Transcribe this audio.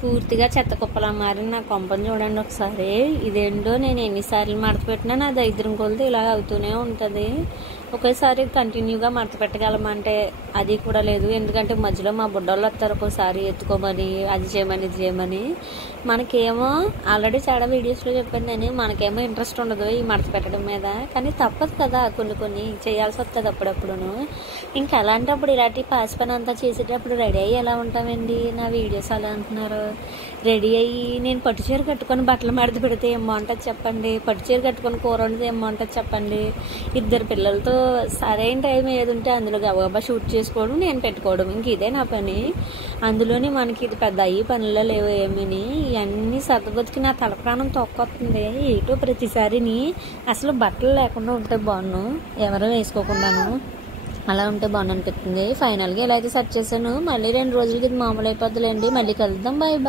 పూర్తిగా చెత్త కుప్పలా మారిన నా కొంపని చూడండి ఒకసారి. ఇదేంటో నేను ఎన్నిసార్లు మడత పెట్టినా నా దరిద్రం కొలితే ఇలా అవుతూనే ఉంటుంది. ఒకేసారి కంటిన్యూగా మడత పెట్టగలమంటే అది కూడా లేదు. ఎందుకంటే మధ్యలో మా బుడ్డోళ్ళు వస్తారు ఒక్కోసారి ఎత్తుకోమని, అది చేయమని ఇది చేయమని. మనకేమో ఆల్రెడీ చాలా వీడియోస్లో చెప్పాను నేను, మనకేమో ఇంట్రెస్ట్ ఉండదు ఈ మడత పెట్టడం మీద. కానీ తప్పదు కదా, కొన్ని చేయాల్సి వస్తుంది అప్పుడప్పుడును. ఇంకా అలాంటప్పుడు ఇలాంటి పాస్ పని అంతా చేసేటప్పుడు రెడీ అయ్యి ఎలా ఉంటామండి? నా వీడియోస్ అలా అంటున్నారు. రెడీ అయ్యి నేను పట్టుచీర కట్టుకొని బట్టలు మడత పెడితే ఏం బాగుంటుంది చెప్పండి, పట్టుచీర కట్టుకొని కూర వండితే ఏం బాగుంటుంది చెప్పండి. ఇద్దరు పిల్లలతో సరైన టైం ఏది ఉంటే అందులో గబగబా షూట్ చేసుకోవడం, నేను పెట్టుకోవడం, ఇంక ఇదే నా పని. అందులోని మనకి ఇది పెద్ద అయ్యి పనుల్లో లేవు ఏమని. ఇవన్నీ సర్దబతికి నా తల ప్రాణం తొక్కొస్తుంది. ఏటో ప్రతిసారిని అసలు బట్టలు లేకుండా ఉంటే బాగున్నాను, ఎవరో వేసుకోకుండాను అలా ఉంటే బాగుంది అనిపిస్తుంది. ఫైనల్గా ఇలా అయితే సెర్చ్ చేశాను. మళ్ళీ 2 రోజులకి ఇది మామూలు అయిపోద్దులేండి. మళ్ళీ కలుద్దాం. Bye bye.